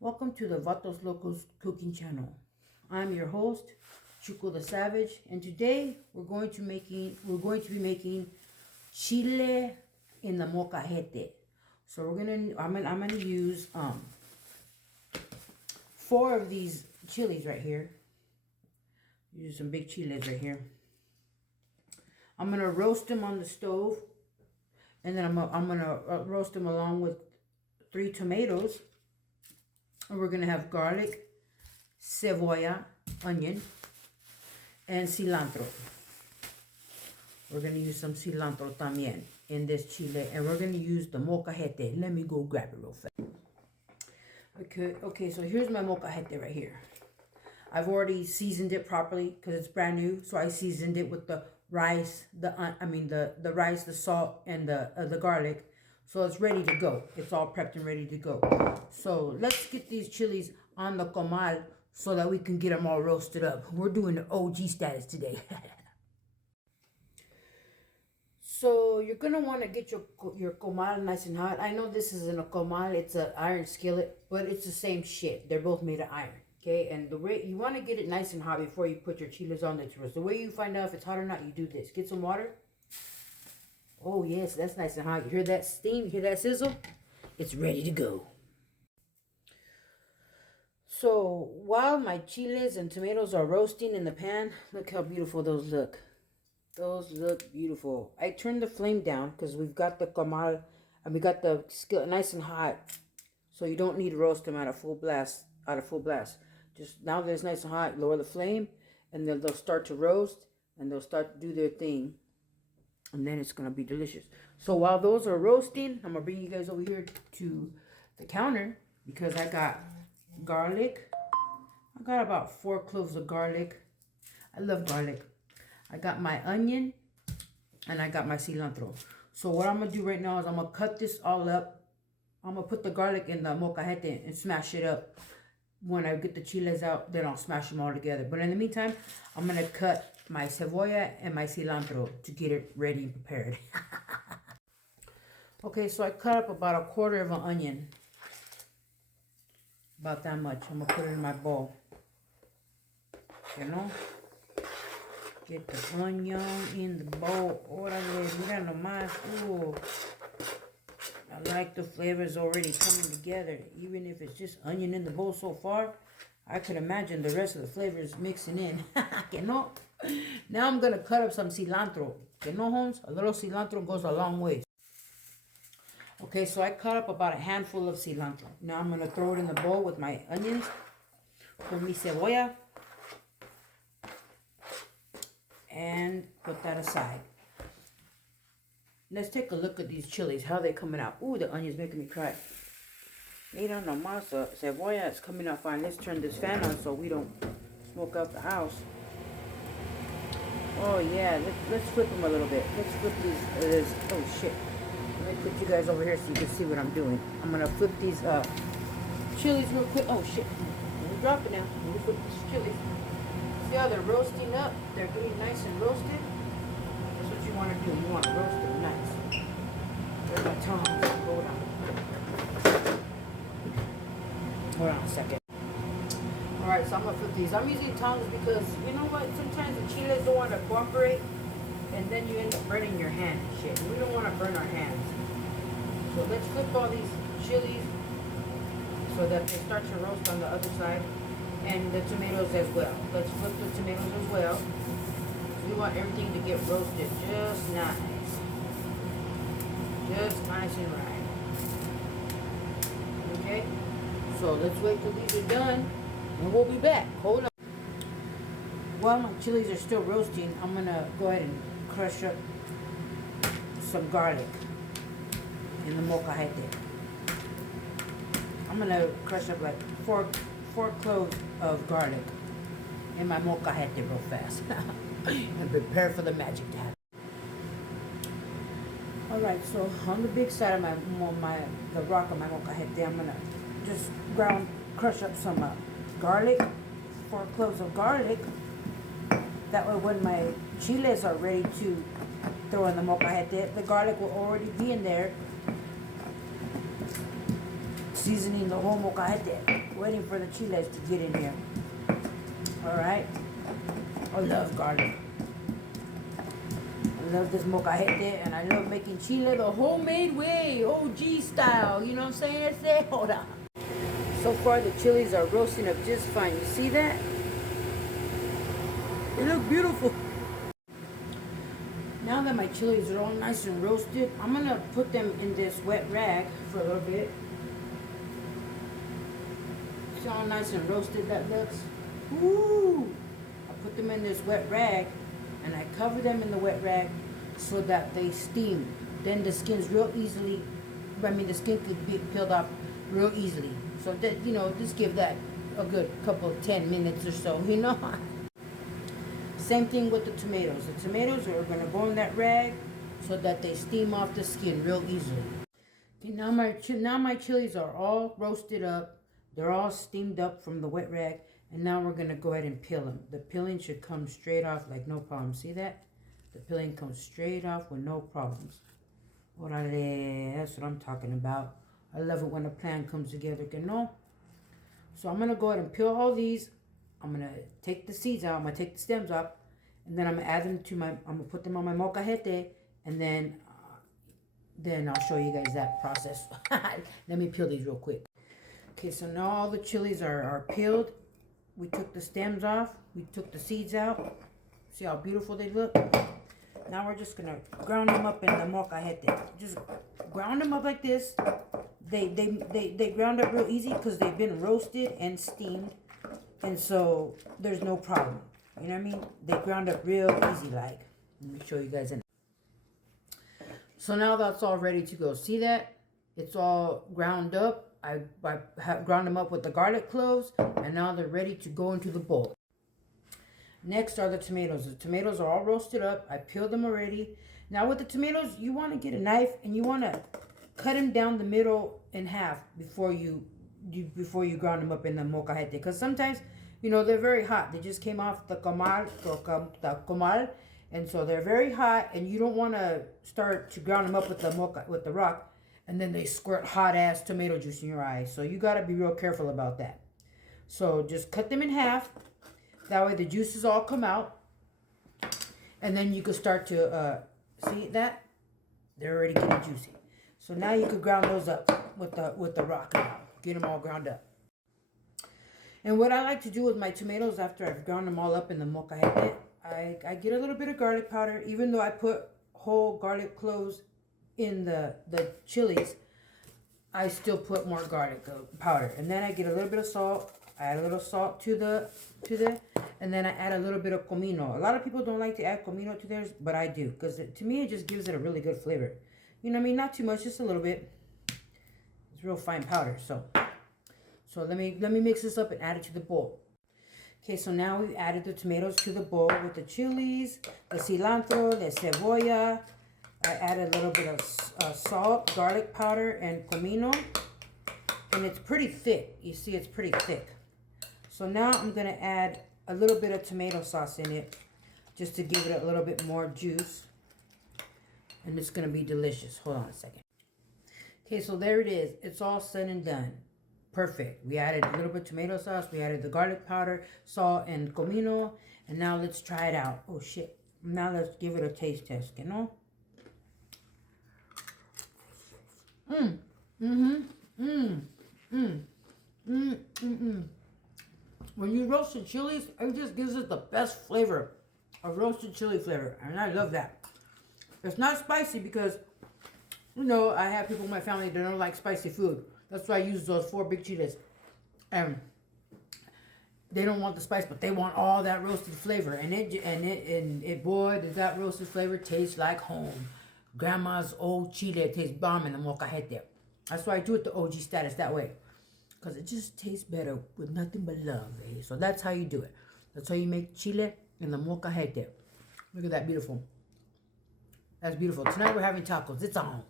Welcome to the Vatos Locos cooking channel. I'm your host, Chuco the Savage, and today we're going to be making chile in the mocajete. So I'm gonna use 4 of these chilies right here. Use some big chiles right here. I'm gonna roast them on the stove, and then I'm gonna roast them along with 3 tomatoes. And we're going to have garlic, cebolla, onion, and cilantro. We're going to use some cilantro también in this chile. And we're going to use the mocajete. Let me go grab it real fast. Okay, so here's my mocajete right here. I've already seasoned it properly because it's brand new. So I seasoned it with the rice, the rice, the salt, and the garlic. So it's ready to go. It's all prepped and ready to go. So let's get these chilies on the comal so that we can get them all roasted up. We're doing the OG status today. So you're going to want to get your comal nice and hot. I know this isn't a comal. It's an iron skillet, but it's the same shit. They're both made of iron. Okay, and the way you want to get it nice and hot before you put your chiles on the roast. The way you find out if it's hot or not, you do this. Get some water. Oh, yes, that's nice and hot. You hear that steam? You hear that sizzle? It's ready to go. So, while my chiles and tomatoes are roasting in the pan, look how beautiful those look. Those look beautiful. I turned the flame down because we've got the comal, and we got the skillet nice and hot. So you don't need to roast them at a full blast. Just now that it's nice and hot, lower the flame, and then they'll start to roast, and they'll start to do their thing. And then it's going to be delicious. So while those are roasting, I'm going to bring you guys over here to the counter because I got garlic. I got about 4 cloves of garlic. I love garlic. I got my onion and I got my cilantro. So what I'm going to do right now is I'm going to cut this all up. I'm going to put the garlic in the mocajete and smash it up. When I get the chiles out, then I'll smash them all together. But in the meantime, I'm going to cut my cebolla and my cilantro to get it ready and prepared. Okay, so I cut up about 1/4 of an onion. About that much. I'm going to put it in my bowl. You know? Get the onion in the bowl. Órale, mira nomás. Ooh. I like the flavors already coming together. Even if it's just onion in the bowl so far, I could imagine the rest of the flavors mixing in. Que no? Now I'm going to cut up some cilantro. Que no, Holmes? A little cilantro goes a long way. Okay, so I cut up about a handful of cilantro. Now I'm going to throw it in the bowl with my onions. Put mi cebolla. And put that aside. Let's take a look at these chilies. How they coming out. Ooh, the onion's making me cry. Mira nomás, cebolla is coming out fine. Let's turn this fan on so we don't smoke out the house. Oh yeah, let's flip them a little bit. Let's flip these. Oh shit. Let me put you guys over here so you can see what I'm doing. I'm gonna flip these chilies real quick. Oh shit. Let me drop it now. Let me flip these chilies. See how they're roasting up? They're getting nice and roasted. That's what you want to do. You want to roast them nice. There's my tongs. Hold on. Hold on a second. Alright, so I'm going to flip these. I'm using tongs because, you know what? Sometimes the chiles don't want to cooperate. And then you end up burning your hand and shit. We don't want to burn our hands. So let's flip all these chilies so that they start to roast on the other side. And the tomatoes as well. Let's flip the tomatoes as well. We want everything to get roasted just nice. Just nice and right. Okay? So let's wait till these are done. And we'll be back. Hold on. While my chilies are still roasting, I'm going to go ahead and crush up some garlic in the mocajete. I'm going to crush up like 4 cloves of garlic in my mocajete real fast. And prepare for the magic to happen. Alright, so on the big side of the rock of my mocajete, I'm going to just crush up some garlic, 4 cloves of garlic. That way when my chiles are ready to throw in the mocajete, the garlic will already be in there seasoning the whole mocajete, waiting for the chiles to get in here. Alright? I love garlic. I love this mocajete, and I love making chile the homemade way, OG style. You know what I'm saying? Say, hold on. So far, the chilies are roasting up just fine. You see that? They look beautiful. Now that my chilies are all nice and roasted, I'm going to put them in this wet rag for a little bit. See how nice and roasted that looks? Woo! I put them in this wet rag, and I cover them in the wet rag so that they steam. Then the skin's real easily, the skin could be peeled off real easily. So that, just give that a good couple, 10 minutes or so, Same thing with the tomatoes. The tomatoes are going to go in that rag so that they steam off the skin real easily. Okay, now my chilies are all roasted up. They're all steamed up from the wet rag. And now we're going to go ahead and peel them. The peeling should come straight off like no problem. See that? The peeling comes straight off with no problems. Orale, that's what I'm talking about. I love it when a plan comes together, So I'm going to go ahead and peel all these. I'm going to take the seeds out. I'm going to take the stems off. And then I'm going to add them to I'm going to put them on my mocajete. And then I'll show you guys that process. Let me peel these real quick. Okay, so now all the chilies are peeled. We took the stems off. We took the seeds out. See how beautiful they look? Now we're just going to ground them up in the mocajete. Just ground them up like this. They ground up real easy because they've been roasted and steamed. And so there's no problem. You know what I mean? They ground up real easy like. Let me show you guys in. So now that's all ready to go. See that? It's all ground up. I ground them up with the garlic cloves, and now they're ready to go into the bowl. Next are the tomatoes. The tomatoes are all roasted up. I peeled them already. Now with the tomatoes, you want to get a knife and you want to cut them down the middle in half before you ground them up in the mocajete. Because sometimes, they're very hot. They just came off the comal, and so they're very hot, and you don't want to start to ground them up with the rock. And then they squirt hot-ass tomato juice in your eyes. So you got to be real careful about that. So just cut them in half. That way the juices all come out. And then you can start to, see that? They're already getting juicy. So now you can ground those up with the rock now. Get them all ground up. And what I like to do with my tomatoes after I've ground them all up in the mocajete, I get a little bit of garlic powder. Even though I put whole garlic cloves in the chilies, I still put more garlic powder. And then I get a little bit of salt. I add a little salt to the and then I add a little bit of comino. A lot of people don't like to add comino to theirs, but I do, because to me it just gives it a really good flavor. You know what I mean? Not too much, just a little bit. It's real fine powder. So let me mix this up and add it to the bowl. Okay, so now we've added the tomatoes to the bowl with the chilies, the cilantro, the cebolla. I added a little bit of salt, garlic powder, and comino. And it's pretty thick. You see, it's pretty thick. So now I'm going to add a little bit of tomato sauce in it, just to give it a little bit more juice. And it's going to be delicious. Hold on a second. Okay, so there it is. It's all said and done. Perfect. We added a little bit of tomato sauce. We added the garlic powder, salt, and comino. And now let's try it out. Oh, shit. Now let's give it a taste test, When you roast the chilies, it just gives it the best flavor, a roasted chili flavor, and I love that. It's not spicy because, I have people in my family that don't like spicy food. That's why I use those 4 big chiles, and they don't want the spice, but they want all that roasted flavor, and boy, does that roasted flavor taste like home. Grandma's old chile tastes bomb in the mocajete. That's why I do it the OG status that way. Because it just tastes better with nothing but love. Eh? So that's how you do it. That's how you make chile in the mocajete. Look at that, beautiful. That's beautiful. Tonight we're having tacos. It's on.